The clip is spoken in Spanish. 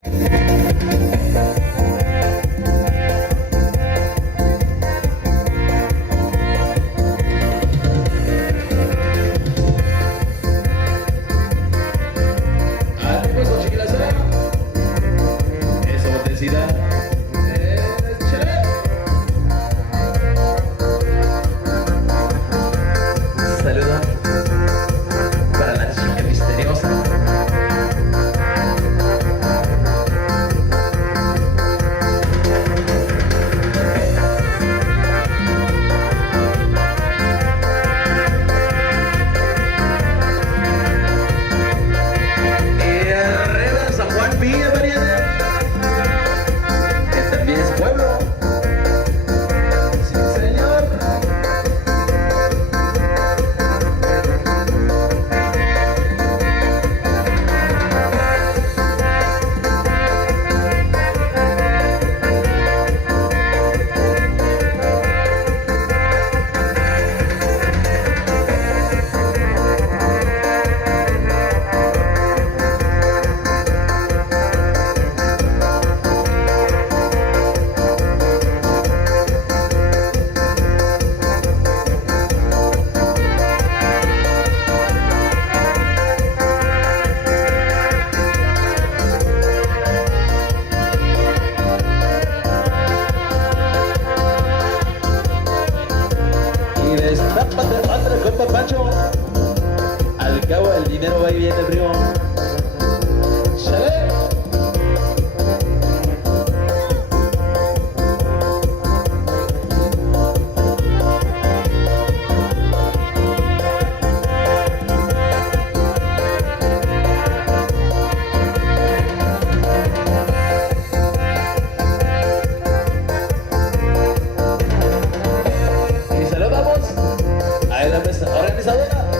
Pues, chiquilas, eso, botecita. Échale. Saludo para la chica misteriosa. Y arriba San Juan Villa, Mariana, que también es pueblo. Sí, señor. Y destápate otra copa, Pancho. Al cabo el dinero va y viene, primo. ¡Chale! Y saludamos a la mesa organizadora.